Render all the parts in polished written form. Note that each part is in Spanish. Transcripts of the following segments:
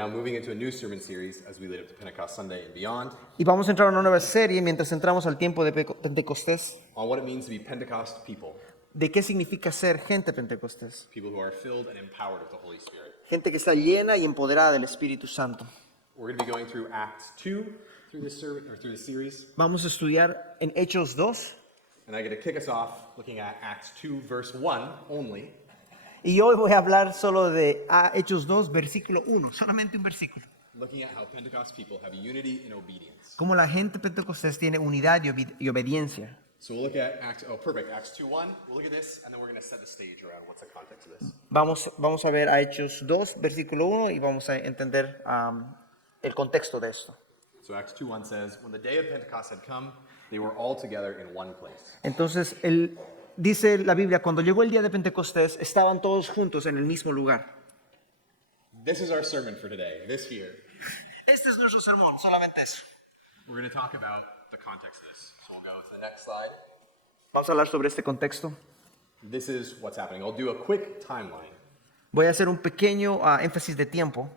now moving into a new sermon series as we lead up to Pentecost Sunday and beyond Y vamos a entrar a una nueva serie mientras entramos al tiempo de Pentecostés, on what it means to be Pentecost people, de qué significa ser gente Pentecostés. people who are filled and empowered with the Holy Spirit. Gente que está llena y empoderada del Espíritu Santo. We're going to be going through Acts 2 through this series, Vamos a estudiar en Hechos 2. and I get to kick us off looking at Acts 2 verse 1 only. Y hoy voy a hablar solo de Hechos 2, versículo 1, solamente un versículo. Looking at how Pentecost people have unity and obedience. Cómo la gente pentecostés tiene unidad y obediencia. So we'll look at Acts 2:1. We'll look at this, and then we're going to set the stage around what's the context of this. Vamos a ver a Hechos 2, versículo 1 y vamos a entender el contexto de esto. So Acts 2:1 says, when the day of Pentecost had come, they were all together in one place. Entonces, dice la Biblia, cuando llegó el día de Pentecostés, estaban todos juntos en el mismo lugar. This is our sermon for today, this here. Este es nuestro sermón, solamente eso. We're going to talk about the context of this. So we'll go to the next slide. Vamos a hablar sobre este contexto. This is what's happening. I'll do a quick timeline. Voy a hacer un pequeño énfasis de tiempo.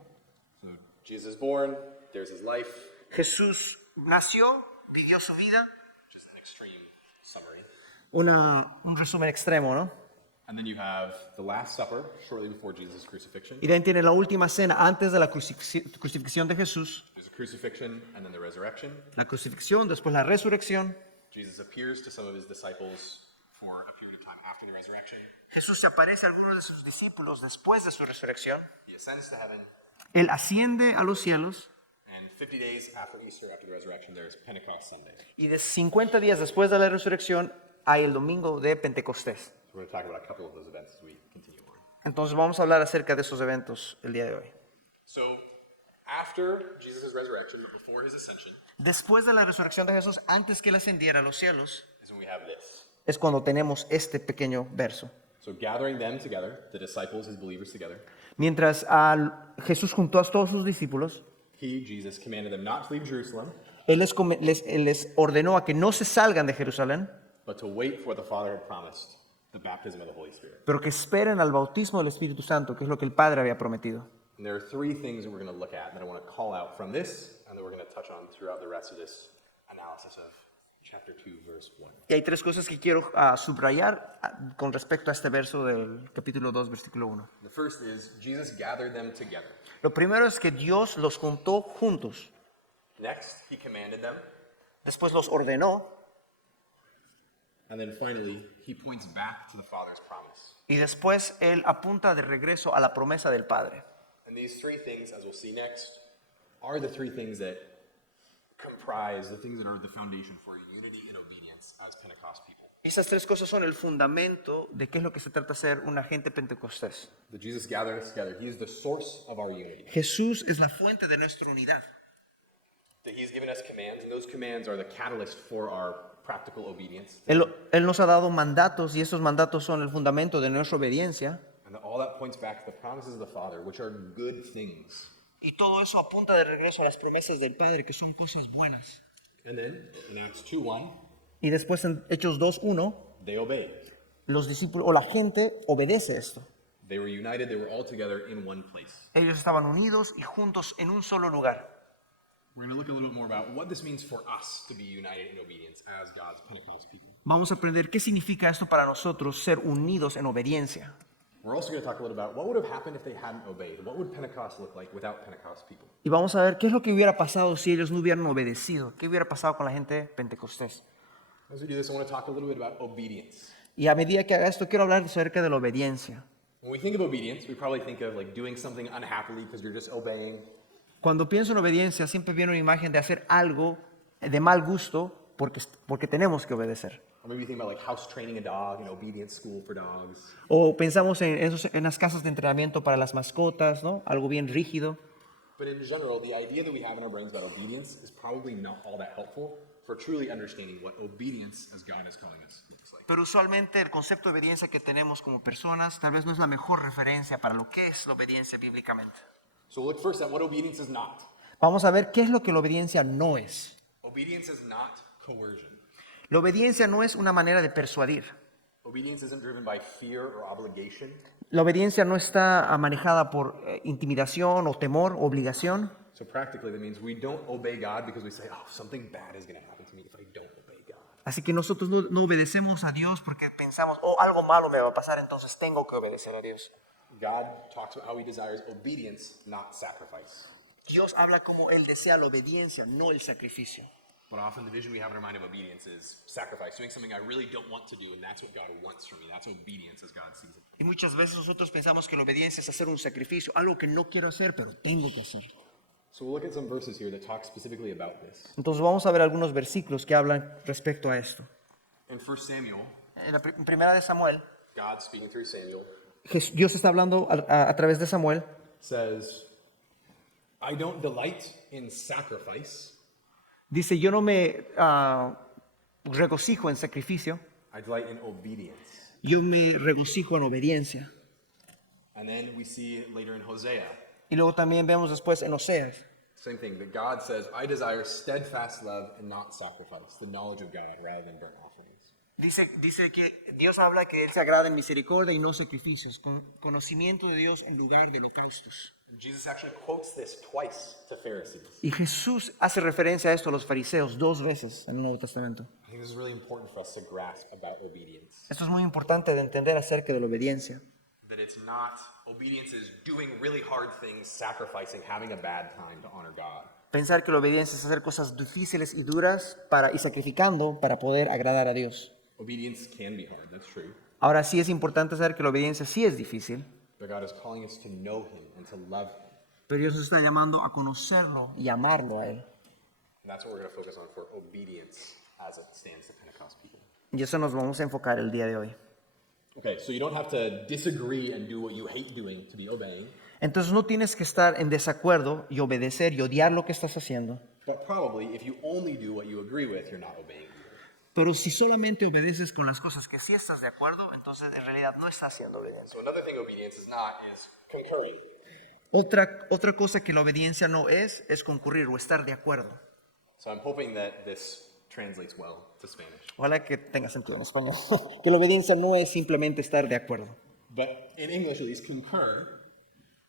So Jesus is born, there's his life, Jesús nació, vivió su vida. just an extreme summary. Un resumen extremo, ¿no? And then you have the Last Supper, shortly before Jesus' crucifixion. Y también tiene la última cena antes de la crucifixión de Jesús. There's a crucifixion and then the resurrection. La crucifixión, después la resurrección. Jesus appears to some of his disciples for a period of time after the resurrection. Jesús se aparece a algunos de sus discípulos después de su resurrección. He ascends to heaven. Él asciende a los cielos. And 50 days after Easter, after the resurrection, there's Pentecost Sunday. Y de 50 días después de la resurrección hay el domingo de Pentecostés. So we're going to talk about a couple of those events as we continue on. Entonces vamos a hablar acerca de esos eventos el día de hoy. So after Jesus' resurrection, but before his ascension, Después de la resurrección de Jesús, antes que él asciendiera a los cielos, is when we have this. es cuando tenemos este pequeño verso. So gathering them together, the disciples, his believers together, Mientras Jesús juntó a todos sus discípulos, he, Jesus, commanded them not to leave Jerusalem, él les ordenó a que no se salgan de Jerusalén, but to wait for what the Father had promised, the baptism of the Holy Spirit. pero que esperen al bautismo del Espíritu Santo, que es lo que el Padre había prometido. And there are three things that we're going to look at that I want to call out from this, and that we're going to touch on throughout the rest of this analysis of chapter 2, verse 1. Y hay tres cosas que quiero subrayar con respecto a este verso del capítulo 2, versículo 1. The first is Jesus gathered them together. Lo primero es que Dios los juntó juntos. Next, he commanded them. Después los ordenó. And then finally, he points back to the Father's promise. Y después Él apunta de regreso a la promesa del Padre. And these three things, as we'll see next, are the three things that comprise the things that are the foundation for unity and obedience as Pentecost people. Esas tres cosas son el fundamento de qué es lo que se trata de ser una gente pentecostés. That Jesus gathered us together. He is the source of our unity. Jesús es la fuente de nuestra unidad. That he's given us commands, and those commands are the catalyst for our practical obedience. Él nos ha dado mandatos y esos mandatos son el fundamento de nuestra obediencia. And all that points back to the promises of the Father, which are good things. Y todo eso apunta de regreso a las promesas del Padre, que son cosas buenas. And then, in Acts 2:1, Y después en Hechos 2:1, they obeyed. los discípulos o la gente obedece esto. They were united, they were all together in one place. Ellos estaban unidos y juntos en un solo lugar. We're going to look a little bit more about what this means for us to be united in obedience as God's Pentecost people. Vamos a aprender qué significa esto para nosotros, ser unidos en obediencia. We're also going to talk a little about what would have happened if they hadn't obeyed. What would Pentecost look like without Pentecost people? Y vamos a ver qué es lo que hubiera pasado si ellos no hubieran obedecido. ¿Qué hubiera pasado con la gente pentecostés? As we do this, I want to talk a little bit about obedience. Y a medida que haga esto, quiero hablar acerca de la obediencia. When we think of obedience, we probably think of like doing something unhappily because you're just obeying. Cuando pienso en obediencia, siempre viene una imagen de hacer algo de mal gusto porque tenemos que obedecer. Or maybe you think about like house training a dog, obedience school for dogs. O pensamos en las casas de entrenamiento para las mascotas, ¿no? Algo bien rígido. But in general, the idea that we have in our brains about obedience is probably not all that helpful for truly understanding what obedience as God is calling us looks like. Pero usualmente el concepto de obediencia que tenemos como personas tal vez no es la mejor referencia para lo que es la obediencia bíblicamente. So we'll look first at what obedience is not. Vamos a ver qué es lo que la obediencia no es. Obedience is not coercion. La obediencia no es una manera de persuadir. Obedience isn't driven by fear or obligation. La obediencia no está manejada por intimidación o temor o obligación. So practically, that means we don't obey God because we say, oh, something bad is going to happen to me if I don't obey God. Así que nosotros no obedecemos a Dios porque pensamos, oh, algo malo me va a pasar, entonces tengo que obedecer a Dios. God talks about how he desires obedience, not sacrifice. Dios habla como Él desea la obediencia, no el sacrificio. But often the vision we have in our mind of obedience is sacrifice, doing something I really don't want to do, and that's what God wants from me. That's obedience as God sees it. Y muchas veces nosotros pensamos que la obediencia es hacer un sacrificio, algo que no quiero hacer, pero tengo que hacer. So we'll look at some verses here that talk specifically about this. Entonces vamos a ver algunos versículos que hablan respecto a esto. In 1 Samuel, En primera de Samuel, God speaking through Samuel Dios está hablando a través de Samuel. says, I don't delight in sacrifice. Dice, yo no me regocijo en sacrificio, I delight in obedience. yo me regocijo en obediencia. And then we see later in Hosea, Y luego también vemos después en Oseas. same thing, that God says, I desire steadfast love and not sacrifice, the knowledge of God rather than burnt offerings. Dice que Dios habla que Él se agrada en misericordia y no sacrificios, con conocimiento de Dios en lugar de holocaustos. Jesus actually quotes this twice to Pharisees. Y Jesús hace referencia a esto a los fariseos 2 veces en el Nuevo Testamento. I think this is really important for us to grasp about obedience. Esto es muy importante de entender acerca de la obediencia. That it's not, obedience is doing really hard things, sacrificing, having a bad time to honor God. Pensar que la obediencia es hacer cosas difíciles y duras y sacrificando para poder agradar a Dios. Obedience can be hard, that's true. Ahora sí es importante saber que la obediencia sí es difícil, But God is calling us to know Him and to love Him. pero Dios nos está llamando a conocerlo y amarlo a Él. And that's what we're going to focus on for obedience as it stands to Pentecost people. Y eso nos vamos a enfocar el día de hoy. Okay, so you don't have to disagree and do what you hate doing to be obeying. Entonces no tienes que estar en desacuerdo y obedecer y odiar lo que estás haciendo. But probably, if you only do what you agree with, you're not obeying either. Pero si solamente obedeces con las cosas que sí estás de acuerdo, entonces en realidad no estás siendo obediente. So another thing obedience is not is concurring. Otra cosa que la obediencia no es concurrir o estar de acuerdo. So I'm hoping that this translates well to Spanish. Ojalá que tenga sentido en español. Que la obediencia no es simplemente estar de acuerdo. But in English, at least, concur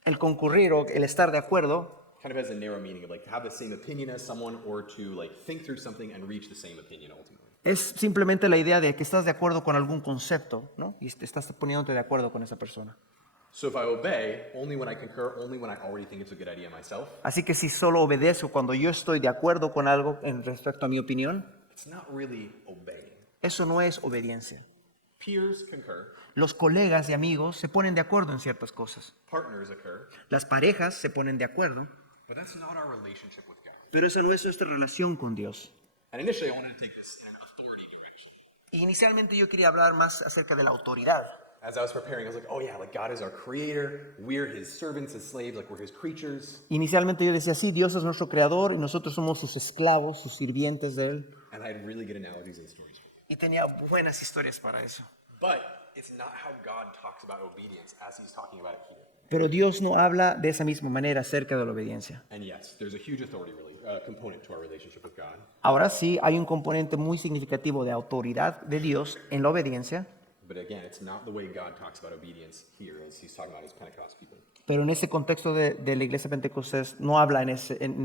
El concurrir o el estar de acuerdo kind of has a narrow meaning of like to have the same opinion as someone or to like think through something and reach the same opinion ultimately. es simplemente la idea de que estás de acuerdo con algún concepto, ¿no? Y te estás poniéndote de acuerdo con esa persona. So if I obey only when I concur, only when I already think it's a good idea myself, Así que si solo obedezco cuando yo estoy de acuerdo con algo en respecto a mi opinión, it's not really obeying. eso no es obediencia. Peers concur, Los colegas y amigos se ponen de acuerdo en ciertas cosas. partners occur, Las parejas se ponen de acuerdo, but that's not our relationship with God. pero eso no es nuestra relación con Dios. And initially, I wanted to take this in an authority direction. Y inicialmente yo quería hablar más acerca de la autoridad. As I was preparing, I was like, oh yeah, like God is our creator, we're His servants, His slaves, like we're His creatures. Inicialmente yo decía, sí, Dios es nuestro creador y nosotros somos sus esclavos, sus sirvientes de Él. And I had really good analogies and stories for you. Y tenía buenas historias para eso. But it's not how God talks about obedience as He's talking about it here. Pero Dios no habla de esa misma manera acerca de la obediencia. And yes, there's a huge authority component to our relationship with God. Ahora sí, hay un componente muy significativo de autoridad de Dios en la obediencia, But again, it's not the way God talks about obedience here as He's talking about His Pentecost people. pero en ese contexto de la iglesia pentecostés no habla en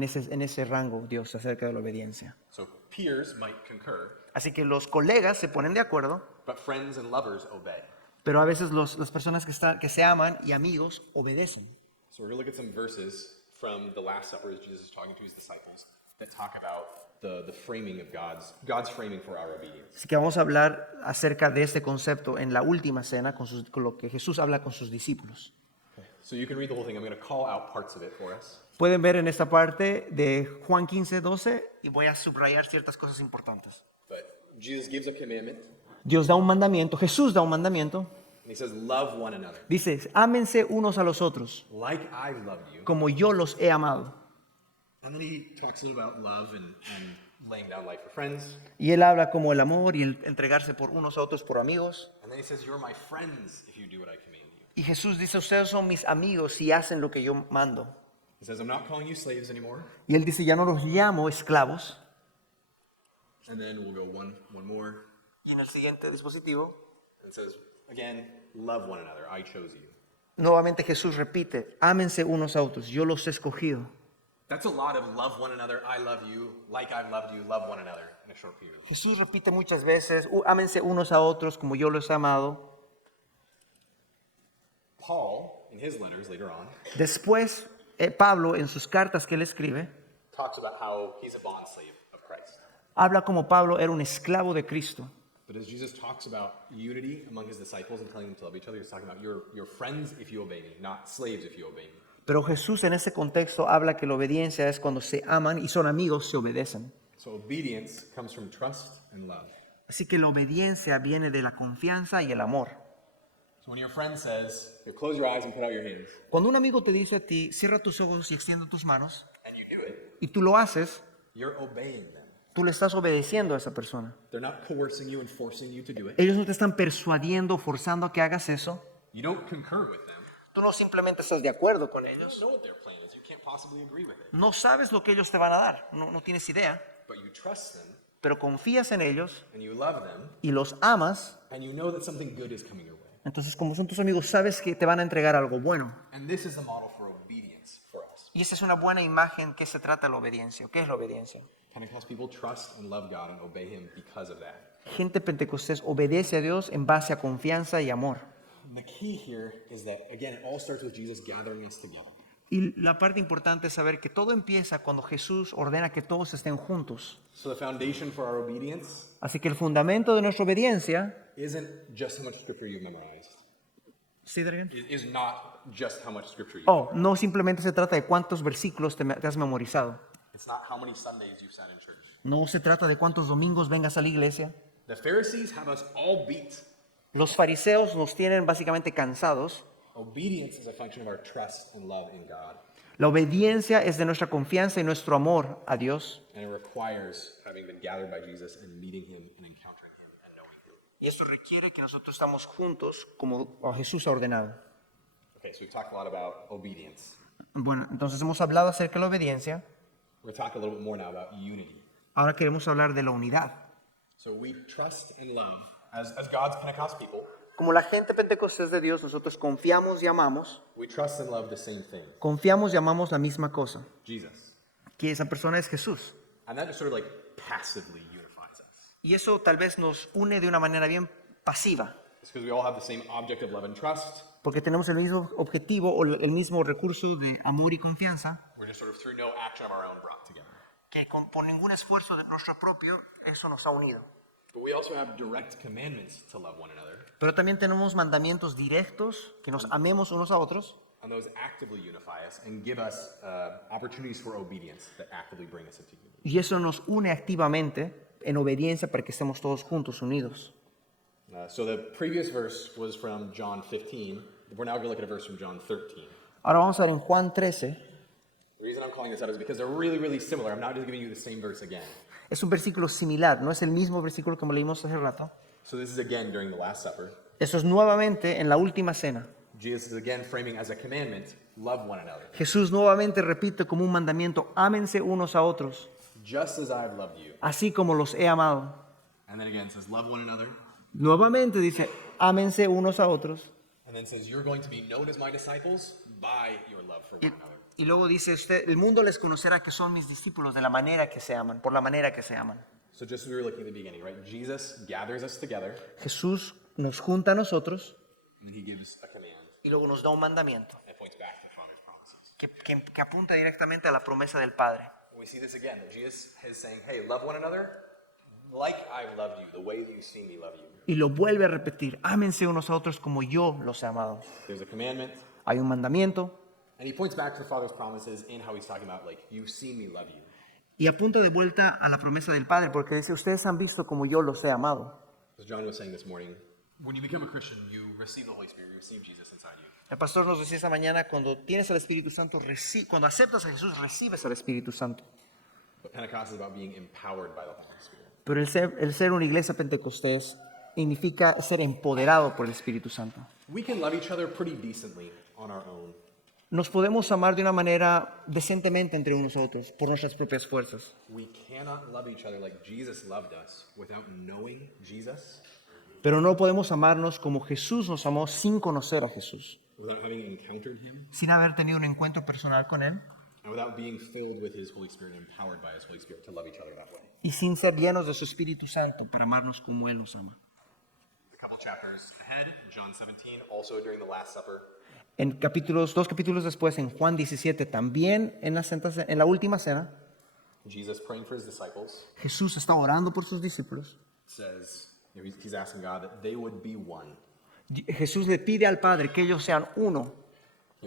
ese rango Dios acerca de la obediencia. So peers might concur, Así que los colegas se ponen de acuerdo, but friends and lovers obey. pero a veces las personas que se aman y amigos obedecen. So we're going to look at some verses from the Last Supper as Jesus is talking to His disciples that talk about the framing of God's framing for our obedience. Así que vamos a hablar acerca de este concepto en la última cena con lo que Jesús habla con sus discípulos. So you can read the whole thing. I'm going to call out parts of it for us. Pueden ver en esta parte de Juan 15:12 y voy a subrayar ciertas cosas importantes. But Jesus gives a commandment, Dios da un mandamiento, Jesús da un mandamiento. and He says, love one another. Dice, ámense unos a los otros, Like I've loved you. como yo los he amado. And then He talks a little about love and laying down life for friends. Y él habla como el amor y el entregarse por unos a otros por amigos. And then He says, you're my friends if you do what I command you. Y Jesús dice, ustedes son mis amigos si hacen lo que yo mando. He says, I'm not calling you slaves anymore. Y él dice, ya no los llamo esclavos. And then we'll go one more. Y en el siguiente dispositivo, And it says, again, love one another. I chose you. nuevamente Jesús repite, ámense unos a otros, yo los he escogido. That's a lot of love one another, I love you, like I've loved you, love one another in a short period. Jesús repite muchas veces, ámense unos a otros como yo los he amado. Paul, in his letters later on, Después, Pablo, en sus cartas que él escribe, talks about how he's a bondslave of Christ. habla como Pablo era un esclavo de Cristo. But as Jesus talks about unity among his disciples and telling them to love each other, he's talking about your friends if you obey me, not slaves if you obey me. Pero Jesús en ese contexto habla que la obediencia es cuando se aman y son amigos, se obedecen. So obedience comes from trust and love. Así que la obediencia viene de la confianza y el amor. So when your friend says, "Hey, close your eyes and put out your hands," Cuando un amigo te dice a ti, cierra tus ojos y extiende tus manos, and you do it, y tú lo haces, you're obeying them. tú le estás obedeciendo a esa persona. They're not coercing you and forcing you to do it. Ellos no te están persuadiendo, forzando a que hagas eso. You don't concur with them. Tú no simplemente estás de acuerdo con You don't ellos. know what their plan is. You can't possibly agree with it. No sabes lo que ellos te van a dar, no tienes idea, But you trust them pero confías en ellos and you love them y los amas. and you know that something good is coming your way. Entonces, como son tus amigos, sabes que te van a entregar algo bueno. And this is the model for obedience for us. Y esa es una buena imagen que se trata de la obediencia. ¿Qué es la obediencia? Pentecost people trust and love God and obey him because of that. Gente pentecostés obedece a Dios en base a confianza y amor. And the key here is that, again, it all starts with Jesus gathering us together. Y la parte importante es saber que todo empieza cuando Jesús ordena que todos estén juntos. So the foundation for our obedience Así que el fundamento de nuestra obediencia isn't just how much scripture you've memorized. ¿sí, Adrián? It is not just how much scripture No simplemente se trata de cuántos versículos te has memorizado. It's not how many Sundays you've sat in church. No se trata de cuántos domingos vengas a la iglesia. The Pharisees have us all beat. Los fariseos nos tienen básicamente cansados. Obedience is a function of our trust and love in God. La obediencia es de nuestra confianza y nuestro amor a Dios. And it requires having been gathered by Jesus and meeting him and encountering him and knowing him. Y esto requiere que nosotros estamos juntos como Jesús ha ordenado. Okay, so we've talked a lot about obedience. Bueno, entonces hemos hablado acerca de la obediencia. We're going to talk a little bit more now about unity. Ahora queremos hablar de la unidad. So we trust and love as God's Pentecost people. Como la gente pentecostés de Dios, nosotros confiamos y amamos. We trust and love the same thing, Confiamos y amamos la misma cosa. Jesus. Que esa persona es Jesús. And that just sort of like passively unifies us. Y eso tal vez nos une de una manera bien pasiva. It's because we all have the same object of love and trust. Porque tenemos el mismo objetivo o el mismo recurso de amor y confianza. We're just sort of through no action of our own brought together. Que por ningún esfuerzo de nuestro propio, eso nos ha unido. But we also have direct commandments to love one another, Pero también tenemos mandamientos directos, que nos amemos unos a otros. and those actively unify us and give us opportunities for obedience that actively bring us into unity. Y eso nos une activamente en obediencia para que estemos todos juntos, unidos. So the previous verse was from John 15. We're now going to look at a verse from John 13. Ahora vamos a ver en Juan 13. The reason I'm calling this out is because they're really, really similar. I'm not just giving you the same verse again. Es un versículo similar, no es el mismo versículo que leímos hace rato. So this is again during the Last Supper. Eso es nuevamente en la última cena. Jesus is again framing as a commandment, love one another. Jesús nuevamente repite como un mandamiento, ámense unos a otros, Just as I've loved you. así como los he amado. And then again says, love one another. Nuevamente dice, ámense unos a otros. And then says, you're going to be known as my disciples by your love for one another. Y luego dice usted, el mundo les conocerá que son mis discípulos de la manera que se aman, por la manera que se aman. So just as we were looking at the beginning, right? Jesus gathers us together, Jesús nos junta a nosotros and then he gives a command y luego nos da un mandamiento that points back to the Father's promises. que apunta directamente a la promesa del Padre. We see this again, that Jesus is saying, hey, love one another like I've loved you, the way that you've seen me love you. Y lo vuelve a repetir, ámense unos a otros como yo los he amado. There's a commandment, Hay un mandamiento and he points back to the Father's promises in how he's talking about, like, you've seen me love you. y apunta de vuelta a la promesa del Padre porque dice, ustedes han visto como yo los he amado. As John was saying this morning, when you become a Christian, you receive the Holy Spirit, you receive Jesus inside you. El pastor nos decía esta mañana, cuando tienes al Espíritu Santo, cuando aceptas a Jesús, recibes al Espíritu Santo. But Pentecost is about being empowered by the Holy Spirit. Pero el ser una iglesia pentecostés significa ser empoderado por el Espíritu Santo. We can love each other pretty decently on our own, Nos podemos amar de una manera decentemente entre unos a otros, por nuestras propias fuerzas. we cannot love each other like Jesus loved us without knowing Jesus Pero no podemos amarnos como Jesús nos amó sin conocer a Jesús, without having encountered him, sin haber tenido un encuentro personal con Él and without being filled with his Holy Spirit and empowered by his Holy Spirit to love each other that way. y sin ser llenos de su Espíritu Santo para amarnos como Él nos ama. A couple chapters ahead, in John 17, also during the Last Supper, En dos capítulos después, en Juan 17, también en la última cena, Jesus praying for his disciples Jesús está orando por sus discípulos. says, he's asking God that they would be one. Jesús le pide al Padre que ellos sean uno.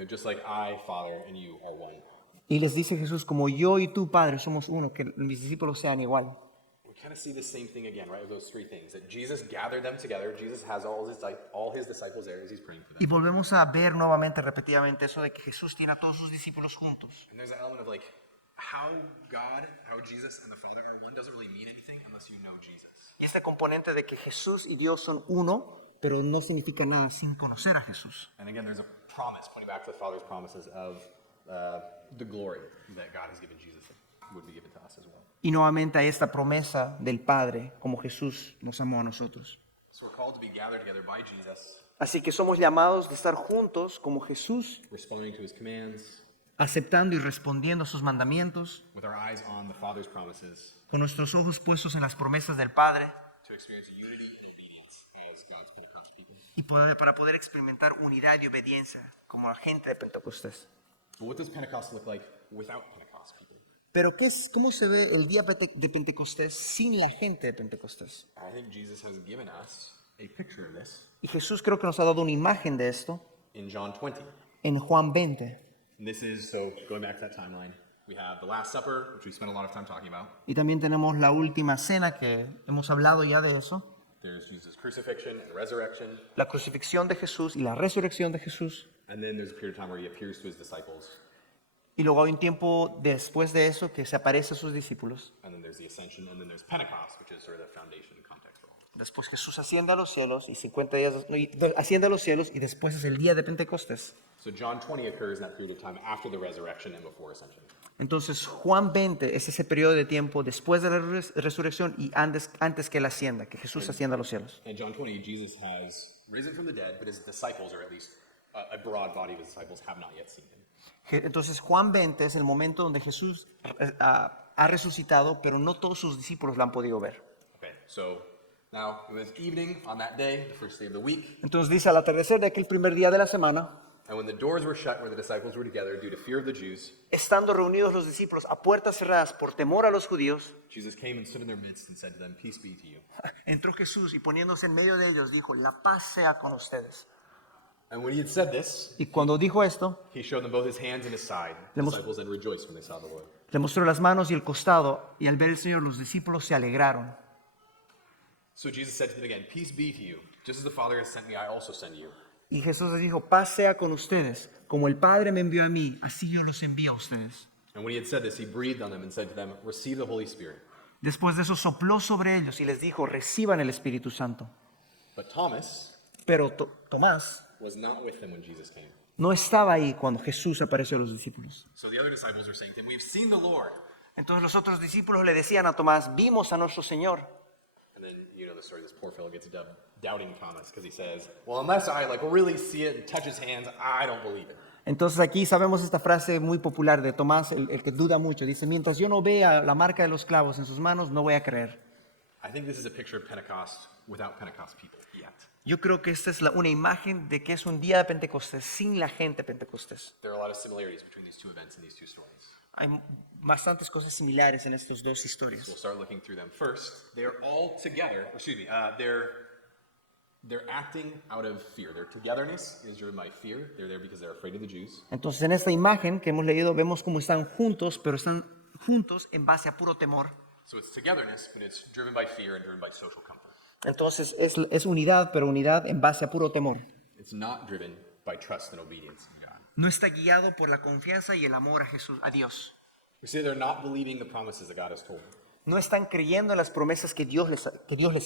Just like I, Father, and you are one. Y les dice Jesús, como yo y tú, Padre, somos uno, que mis discípulos sean igual. We kind of see the same thing again, right? With those three things. That Jesus gathered them together. Jesus has all his disciples there as he's praying for Y them. volvemos a ver nuevamente, repetidamente, eso de que Jesús tiene a todos sus discípulos juntos. And there's an element of like, how Jesus and the Father are one doesn't really mean anything unless you know Jesus. Y este componente de que Jesús y Dios son uno, pero no significa nada sin conocer a Jesús. And again, there's a promise pointing back to the Father's promises of the glory that God has given Jesus would be given to us as well. Y nuevamente hay esta promesa del Padre, como Jesús nos amó a nosotros. So we're called to be gathered together by Jesus, Así que somos llamados de estar juntos como Jesús, responding to his commands, aceptando y respondiendo a sus mandamientos, with our eyes on the Father's promises, con nuestros ojos puestos en las promesas del Padre, to experience unity and obedience as God's Pentecost people. y para poder experimentar unidad y obediencia como la gente de Pentecostés. But what does Pentecost look like without Pentecost people? Pero ¿cómo se ve el día de Pentecostés sin la gente de Pentecostés? I think Jesus has given us a picture of this Y Jesús creo que nos ha dado una imagen de esto in John 20. en Juan 20. And this is, so going back to that timeline, we have the Last Supper, which we spent a lot of time talking about. Y también tenemos la última cena, que hemos hablado ya de eso, There's Jesus' crucifixion and resurrection. la crucifixión de Jesús y la resurrección de Jesús. And then there's a period of time where he appears to his disciples. Y luego hay un tiempo después de eso que se aparece a sus discípulos. And then there's the ascension. And then there's Pentecost, which is sort of the foundation and context for all. Después Jesús asciende a los cielos y 50 días, asciende a los cielos y después es el día de Pentecostés. So John 20 occurs in that period of time after the resurrection and before ascension. Entonces Juan 20 es ese periodo de tiempo después de la resurrección y antes que él ascienda, que Jesús ascienda a los cielos. In John 20, Jesus has risen from the dead, but his disciples, or at least a broad body of his disciples, have not yet seen him. Entonces Juan 20 es el momento donde Jesús ha resucitado, pero no todos sus discípulos lo han podido ver. Okay, so now it was evening on that day, the first day of the week, Entonces dice, al atardecer de aquel primer día de la semana, and when the doors were shut where the disciples were together due to fear of the Jews, estando reunidos los discípulos a puertas cerradas por temor a los judíos, Jesus came and stood in their midst and said to them, "Peace be to you." entró Jesús y poniéndose en medio de ellos dijo, la paz sea con ustedes. And when he had said this, Y cuando dijo esto, he showed them both his hands and his side. The disciples then rejoiced when they saw the Lord. le mostró las manos y el costado, y al ver al Señor los discípulos se alegraron. So Jesus said to them again, "Peace be to you. Just as the Father has sent me, I also send you." Y Jesús les dijo, paz sea con ustedes, como el Padre me envió a mí, así yo los envío a ustedes. And when he had said this, he breathed on them and said to them, "Receive the Holy Spirit." Después de eso sopló sobre ellos y les dijo, reciban el Espíritu Santo. But Thomas Pero Tomás was not with them when Jesus came. no estaba ahí cuando Jesús apareció a los discípulos. So the other disciples were saying to him, "We've seen the Lord." Entonces los otros discípulos le decían a Tomás, vimos a nuestro Señor. And then you know the story. This poor fellow gets dubbed doubting Thomas because he says, "Well, unless I really see it and touch his hands, I don't believe it." Entonces aquí sabemos esta frase muy popular de Tomás, el que duda mucho. Dice, mientras yo no vea la marca de los clavos en sus manos, no voy a creer. I think this is a picture of Pentecost without Pentecost people yet. Yo creo que esta es una imagen de que es un día de Pentecostés sin la gente de Pentecostés. There are a lot of similarities between these two events and these two stories. Hay bastantes cosas similares en estas dos historias. We'll start looking through them. First, they're all together. They're acting out of fear. Their togetherness is driven by fear. They're there because they're afraid of the Jews. Entonces en esta imagen que hemos leído vemos cómo están juntos, pero están juntos en base a puro temor. So it's togetherness, but it's driven by fear and driven by social comfort. Entonces es unidad, pero unidad en base a puro temor. It's not driven by trust and obedience in God. No está guiado por la confianza y el amor a Jesús, a Dios. We see they're not believing the promises that God has told them. No están creyendo en las promesas que Dios les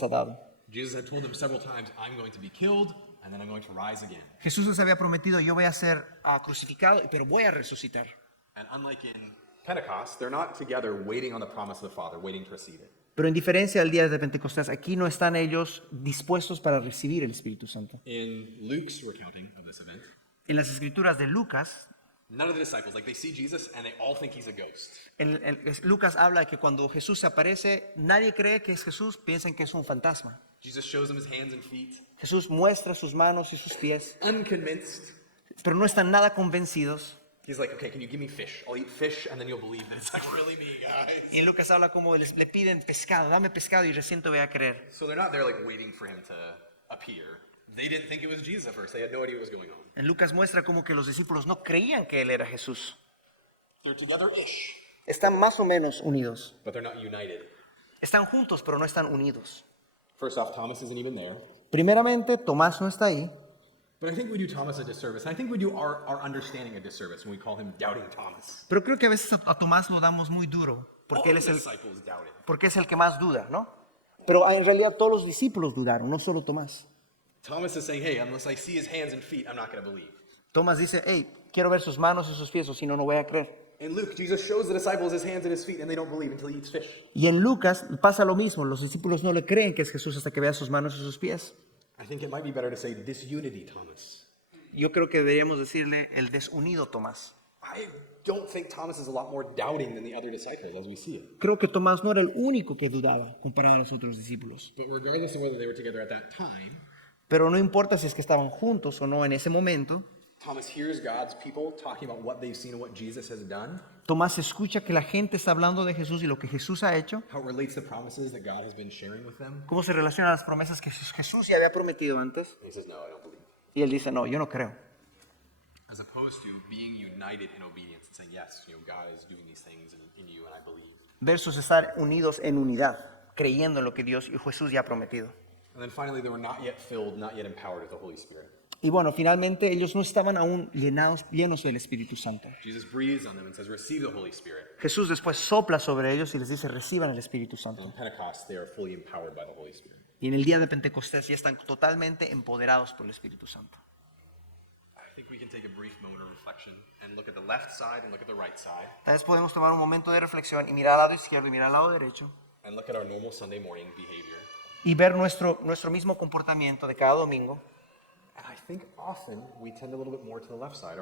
ha dado. Jesus had told them several times, "I'm going to be killed, and then I'm going to rise again." Jesús les había prometido, yo voy a ser crucificado, pero voy a resucitar. And unlike in Pentecost, they're not together waiting on the promise of the Father, waiting to receive it. Pero en diferencia del día de Pentecostés, aquí no están ellos dispuestos para recibir el Espíritu Santo. In Luke's recounting of this event, En las escrituras de Lucas, none of the disciples, like they see Jesus and they all think he's a ghost. Lucas habla de que cuando Jesús se aparece, nadie cree que es Jesús, piensan que es un fantasma. Jesus shows them his hands and feet, Jesús muestra sus manos y sus pies, unconvinced. pero no están nada convencidos. He's like, okay, can you give me fish? I'll eat fish and then you'll believe that it's like really me, guys. Y en Lucas habla como le piden pescado, dame pescado y recién te voy a creer. So they're not there like waiting for him to appear. They didn't think it was Jesus at first. They had no idea what was going on. En Lucas muestra como que los discípulos no creían que él era Jesús. They're together-ish, Están más o menos unidos. but they're not united. Están juntos, pero no están unidos. First off, Thomas isn't even there. Primeramente, Tomás no está ahí. But I think we do Thomas a disservice. And I think we do our understanding a disservice when we call him Doubting Thomas. Pero creo que a veces a Tomás lo damos muy duro, porque All él the es disciples doubted. porque es el que más duda, ¿no? Pero en realidad todos los discípulos dudaron, no solo Tomás. Thomas is saying, hey, unless I see his hands and feet, I'm not going to believe. Tomás dice, hey, quiero ver sus manos y sus pies, o si no, no voy a creer. In Luke, Jesus shows the disciples his hands and his feet, and they don't believe until he eats fish. Y en Lucas pasa lo mismo, los discípulos no le creen que es Jesús hasta que vea sus manos y sus pies. I think it might be better to say disunity, Thomas. Yo creo que deberíamos decirle el desunido Tomás. I don't think Thomas is a lot more doubting than the other disciples as we see it. Creo que Tomás no era el único que dudaba comparado a los otros discípulos. But regardless of whether they were together at that time, Pero no importa si es que estaban juntos o no en ese momento, Thomas hears God's people talking about what they've seen and what Jesus has done, Tomás escucha que la gente está hablando de Jesús y lo que Jesús ha hecho, how it relates to promises that God has been sharing with them. cómo se relaciona a las promesas que Jesús ya había prometido antes. And he says, no, I don't believe. Y él dice, no, yo no creo. As opposed to being united in obedience and saying, yes, God is doing these things in you and I believe. Versus estar unidos en unidad, creyendo en lo que Dios y Jesús ya ha prometido. And then finally, they were not yet filled, not yet empowered with the Holy Spirit. Y bueno, finalmente ellos no estaban aún llenos del Espíritu Santo. Jesus breathes on them and says, receive the Holy Spirit. Jesús después sopla sobre ellos y les dice, reciban el Espíritu On Santo. Pentecost, they are fully empowered by the Holy Spirit. Y en el día de Pentecostés ya están totalmente empoderados por el Espíritu Santo. I think we can take a brief moment of reflection and look at the left side and look at the right side Tal vez podemos tomar un momento de reflexión y mirar al lado izquierdo y mirar al lado derecho and look at our normal Sunday morning behavior. y ver nuestro mismo comportamiento de cada domingo. And I think often we tend a little bit more to the left side.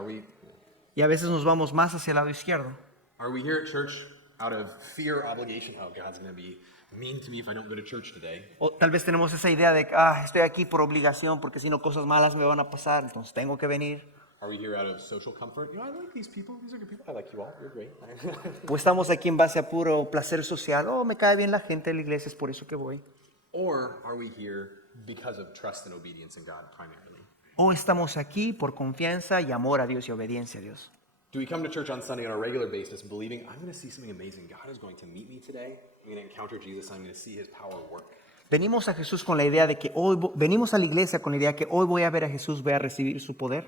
Y a veces nos vamos más hacia el lado izquierdo. Are we here at church out of fear or obligation? Oh, God's going to be mean to me if I don't go to church today. O tal vez tenemos esa idea de que estoy aquí por obligación porque si no cosas malas me van a pasar, entonces tengo que venir. Are we here out of social comfort? I like these people. These are good people. I like you all. You're great. O estamos aquí en base a puro placer social. Me cae bien la gente de la iglesia, es por eso que voy. Or are we here because of trust and obedience in God primarily? O estamos aquí por confianza y amor a Dios y obediencia a Dios. Do we come to church on Sunday on a regular basis believing I'm going to see something amazing? God is going to meet me today. I'm going to encounter Jesus. I'm going to see his power work. Venimos a Jesús con la idea de que venimos a la iglesia con la idea de que hoy voy a ver a Jesús, voy a recibir su poder.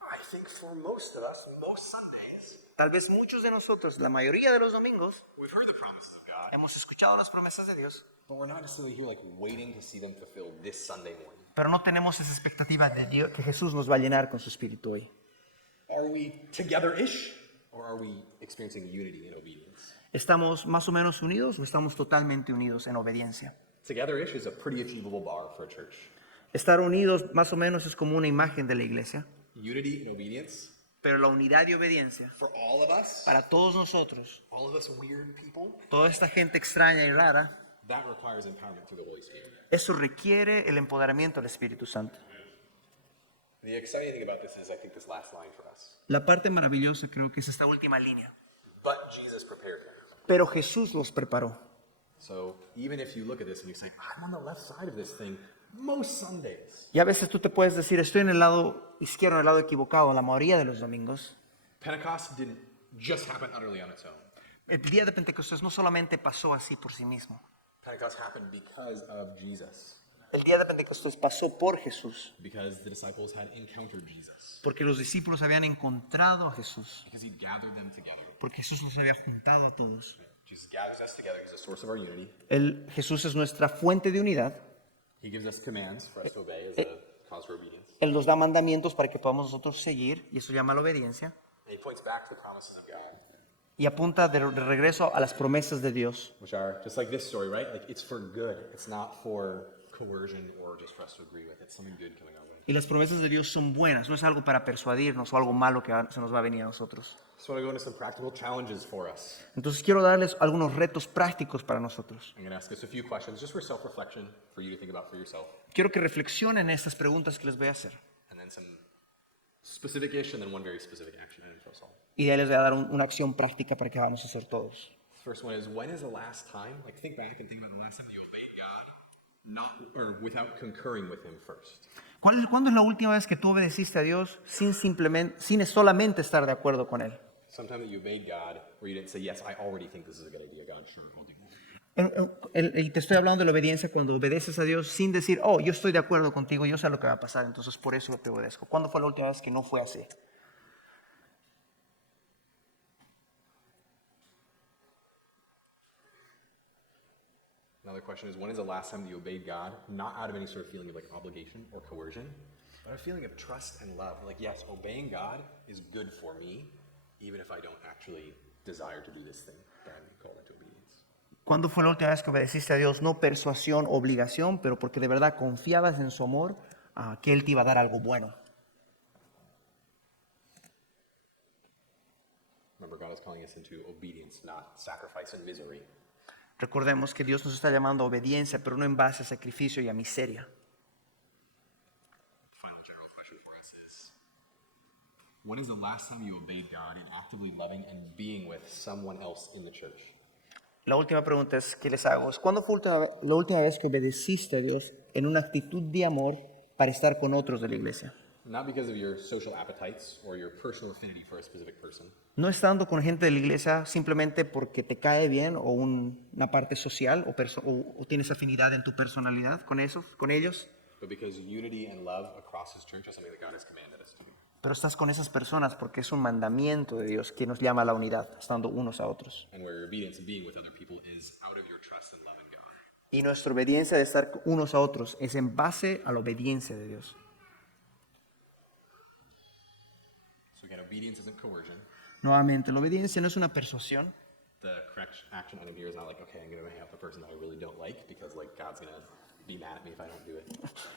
I think for most of us, most Sundays, Tal vez muchos de nosotros, la mayoría de los domingos, we've heard the promises of God, hemos escuchado las promesas de Dios, but we're not necessarily here like waiting to see them fulfilled this Sunday morning. pero no tenemos esa expectativa de Dios que Jesús nos va a llenar con su espíritu hoy. Are we together-ish, or are we experiencing unity and obedience? ¿Estamos más o menos unidos o estamos totalmente unidos en obediencia? Together-ish is a pretty achievable bar for a church. Estar unidos más o menos es como una imagen de la iglesia, Unity and obedience pero la unidad y obediencia for all of us, para todos nosotros, all of us weird people, toda esta gente extraña y rara, that requires empowerment through the Holy Spirit. eso requiere el empoderamiento del Espíritu Santo. The exciting thing about this is I think this last line for us. La parte maravillosa creo que es esta última línea. But Jesus prepared them. Pero Jesús los preparó. So even if you look at this and you say, I'm on the left side of this thing most Sundays, Y a veces tú te puedes decir, estoy en el lado izquierdo, en el lado equivocado, la mayoría de los domingos. Pentecost didn't just happen utterly on its own. El día de Pentecostés no solamente pasó así por sí mismo. Pentecost happened because of Jesus, El día de Pentecostés pasó por Jesús, because the disciples had encountered Jesus, porque los discípulos habían encontrado a Jesús, because he gathered them together. porque Jesús los había juntado a todos. Jesus gathers us together. He's the source of our unity. Jesús es nuestra fuente de unidad. He gives us commands for us to obey as a cause for obedience. Él nos da mandamientos para que podamos nosotros seguir, y eso llama la obediencia. And he points back to the promises of God. y apunta de regreso a las promesas de Dios. which are just like this story, right? Like it's for good. It's not for coercion or just for us to agree with. It's something good coming our way. Y las promesas de Dios son buenas, no es algo para persuadirnos o algo malo que se nos va a venir a nosotros. So I want to go into some practical challenges for us. Entonces quiero darles algunos retos prácticos para nosotros. I'm going to ask us a few questions just for self-reflection, for you to think about for yourself, Quiero que reflexionen en estas preguntas que les voy a hacer. and then some specific-ish, and then one very specific action item for us all. Y de ahí les voy a dar una acción práctica para que vamos a hacer todos. The first one is, when is the last time, like think back and think about the last time you obeyed God, not, or without concurring with him first. ¿Cuándo es la última vez que tú obedeciste a Dios sin solamente estar de acuerdo con Él? Sometime that you obeyed God, where you didn't say, yes, I already think this is a good idea, God, sure, I'll do that. Y te estoy hablando de la obediencia cuando obedeces a Dios sin decir, oh, yo estoy de acuerdo contigo, yo sé lo que va a pasar, entonces por eso te obedezco. ¿Cuándo fue la última vez que no fue así? Another question is, when is the last time that you obeyed God, not out of any sort of feeling of like obligation or coercion, but a feeling of trust and love? Like, yes, obeying God is good for me, even if I don't actually desire to do this thing that I'm called into obedience. ¿Cuándo fue la última vez que obedeciste a Dios? No persuasión, obligación, pero porque de verdad confiabas en su amor, que Él te iba a dar algo bueno. Remember, God is calling us into obedience, not sacrifice and misery. Recordemos que Dios nos está llamando a obediencia, pero no en base a sacrificio y a miseria. Final general question for us is, when is the last time you obeyed God in actively loving and being with someone else in the church? La última pregunta es que les hago es, ¿cuándo fue la última vez que obedeciste a Dios en una actitud de amor para estar con otros de la iglesia? Not because of your social appetites or your personal affinity for a specific person, No estando con gente de la iglesia simplemente porque te cae bien o una parte social o tienes afinidad en tu personalidad con ellos, but because unity and love across his church is something that God has commanded us to do. pero estás con esas personas porque es un mandamiento de Dios que nos llama a la unidad, estando unos a otros. And where your obedience and being with other people is out of your trust and love in God. Y nuestra obediencia de estar unos a otros es en base a la obediencia de Dios. So again, obedience isn't coercion. Nuevamente, la obediencia no es una persuasión. The correct action item here is not like, okay, I'm going to hang out with the person that I really don't like because like God's going to be mad at me if I don't do it.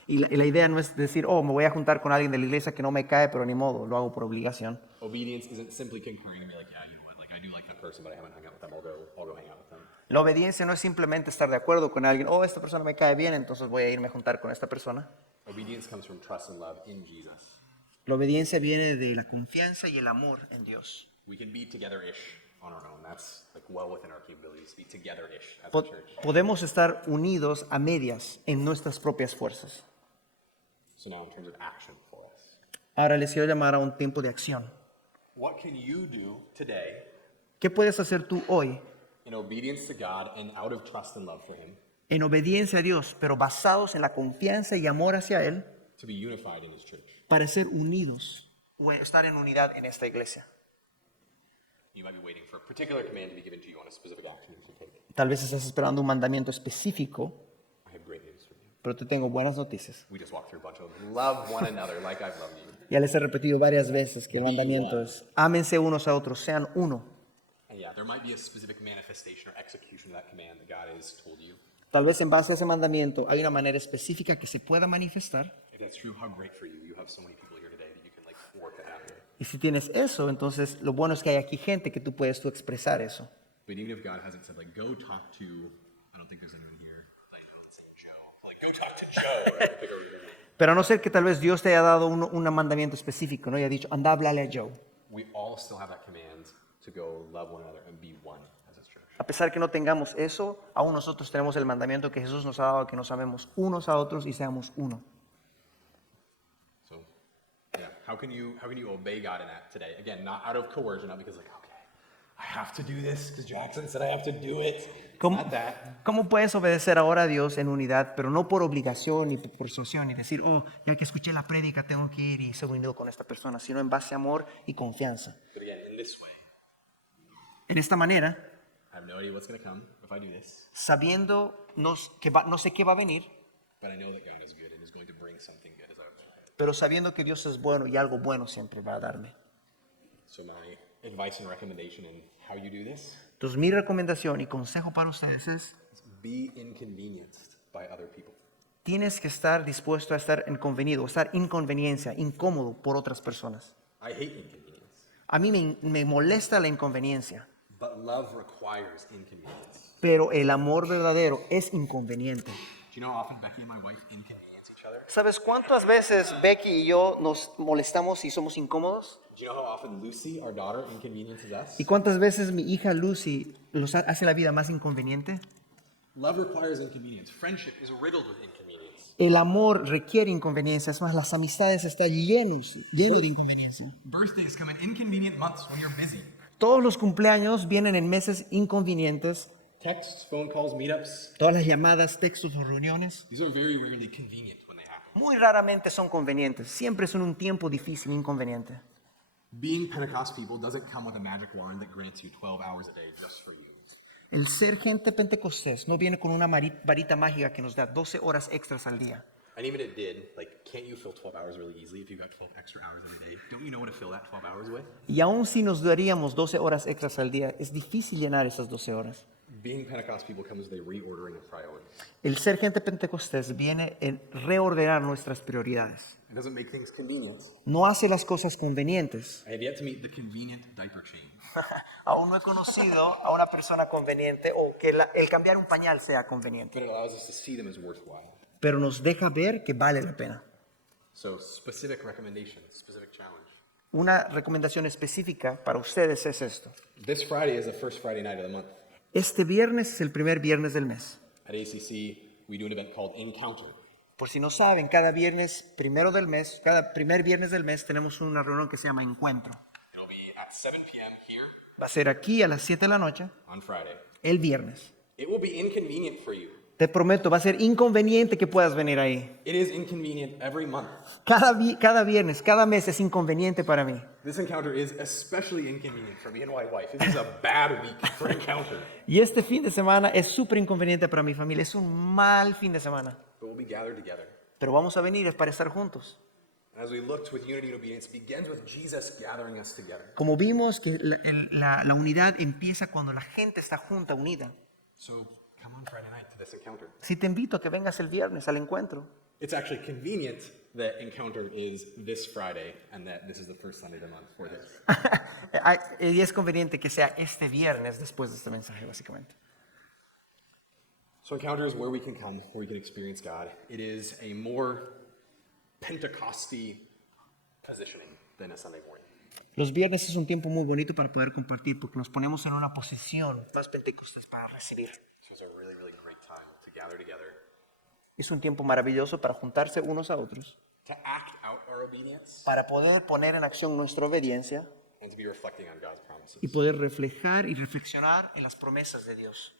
Y la idea no es decir, oh, me voy a juntar con alguien de la iglesia que no me cae, pero ni modo, lo hago por obligación. Obedience isn't simply concurring and be like, yeah, you know what, like I do like the person, but I haven't hung out with them. I'll go hang out with them. La obediencia no es simplemente estar de acuerdo con alguien, oh, esta persona me cae bien, entonces voy a irme a juntar con esta persona. Obedience comes from trust and love in Jesus. La obediencia viene de la confianza y el amor en Dios. We can be together-ish on our own. That's like well within our capabilities to be together-ish as a Po- church. Podemos estar unidos a medias en nuestras propias fuerzas. So now in terms of action for us, Ahora les quiero llamar a un tiempo de acción. what can you do today ¿Qué puedes hacer tú hoy in obedience to God and out of trust and love for him en obediencia a Dios, pero basados en la confianza y amor hacia Él, to be unified in his church? para ser unidos o estar en unidad en esta iglesia? You might be waiting for a particular command to be given to you on a specific action you should take. Tal vez estás esperando un mandamiento específico, I have great news for you. pero te tengo buenas noticias. We just walked through a bunch of love one another like I've loved you. Ya les he repetido varias veces que el mandamiento es, ámense unos a otros, sean uno. And yeah, there might be a specific manifestation or execution of that command that God has told you. Tal vez en base a ese mandamiento hay una manera específica que se pueda manifestar. If that's true, how great for you. You have so many people here today that you can like work that happen. Y si tienes eso, entonces lo bueno es que hay aquí gente que tú puedes tú expresar eso. But even if God hasn't said like, go talk to, I don't think there's anyone here. Like, let's say Joe. Like, go talk to Joe. Pero a no ser que tal vez Dios te haya dado un mandamiento específico, ¿no? Y ha dicho, anda, háblale a Joe. We all still have that command to go love one another and be one as his church. A pesar que no tengamos eso, aún nosotros tenemos el mandamiento que Jesús nos ha dado, que nos amemos unos a otros y seamos uno. So, yeah, how can you obey God in that today? Again, not out of coercion, not because like, okay, I have to do this because Jackson said I have to do it. ¿Cómo, Not that. ¿Cómo puedes obedecer ahora a Dios en unidad, pero no por obligación ni por persuasión, y decir, oh, ya que escuché la prédica tengo que ir y ser unido con esta persona, sino en base a amor y confianza? But again, in this way, En esta manera, I have no idea what's going to come if I do this, sabiendo no sé qué va a venir, but I know that God is good and is going to bring something good as I obey. pero sabiendo que Dios es bueno y algo bueno siempre va a darme. So my advice and recommendation and how you do this Entonces mi recomendación y consejo para ustedes es, is be inconvenienced by other people. tienes que estar dispuesto a estar inconvenido, estar inconveniencia, incómodo por otras personas. I hate inconvenience, A mí me molesta la inconveniencia, but love requires inconvenience. pero el amor verdadero es inconveniente. Do you know how often Becky and my wife inconvenience each other? ¿Sabes cuántas veces Becky y yo nos molestamos y somos incómodos? Do you know how often Lucy, our daughter, inconveniences us? ¿Y cuántas veces mi hija Lucy hace la vida más inconveniente? Love requires inconvenience. Friendship is riddled with inconvenience. El amor requiere inconveniencia, es más, las amistades están llenos de inconveniencia. Birthdays come in inconvenient months when you're busy. Todos los cumpleaños vienen en meses inconvenientes. Texts, phone calls, meetups, Todas las llamadas, textos o reuniones these are very rarely convenient when they happen. muy raramente son convenientes. Siempre son un tiempo difícil, inconveniente. Being Pentecost people doesn't come with a magic wand that grants you 12 hours a day just for you. El ser gente pentecostés no viene con una varita mágica que nos da 12 horas extras al día. And even it did, like, can't you fill 12 hours really easily if you got 12 extra hours in a day? Don't you know what to fill that 12 hours with? Y aun si nos daríamos 12 horas extras al día, es difícil llenar esas 12 horas. Being Pentecost people comes with a reordering of priorities. El ser gente pentecostés viene en reordenar nuestras prioridades. It doesn't make things convenient. No hace las cosas convenientes. I have yet to meet the convenient diaper chain. Aún no he conocido a una persona conveniente o que el cambiar un pañal sea conveniente. But it allows us to see them as worthwhile. Pero nos deja ver que vale la pena. So, specific recommendations, specific challenge. Una recomendación específica para ustedes es esto. This Friday is the first Friday night of the month. Este viernes es el primer viernes del mes. At ACC, we do an event called Encounter. Por si no saben, cada viernes primero del mes, cada primer viernes del mes tenemos una reunión que se llama Encuentro. It'll be at 7 p.m. here Va a ser aquí a las 7 de la noche, on Friday. el viernes. It will be inconvenient for you. Te prometo, va a ser inconveniente que puedas venir ahí. It is inconvenient every month. Cada viernes, cada mes es inconveniente para mí. This encounter is especially inconvenient for me and my wife. This is a bad week for Encounter. Y este fin de semana es súper inconveniente para mi familia. Es un mal fin de semana. But we'll be gathered together. Pero vamos a venir, es para estar juntos. And as we looked with unity and obedience, it begins with Jesus gathering us together. Como vimos que la unidad empieza cuando la gente está junta, unida. So come on Friday night to this encounter. Si te invito a que vengas el viernes al encuentro. It's actually convenient that Encounter is this Friday and that this is the first Sunday of the month for this. Y es conveniente que sea este viernes después de este mensaje, básicamente. So Encounter is where we can come, where we can experience God. It is a more Pentecosty positioning than a Sunday morning. Los viernes es un tiempo muy bonito para poder compartir porque nos ponemos en una posición más pentecostés para recibir. So it's a really, really great time to gather together, Es un tiempo maravilloso para juntarse unos a otros, to act out our obedience, para poder poner en acción nuestra obediencia and to be reflecting on God's promises. y poder reflejar y reflexionar en las promesas de Dios.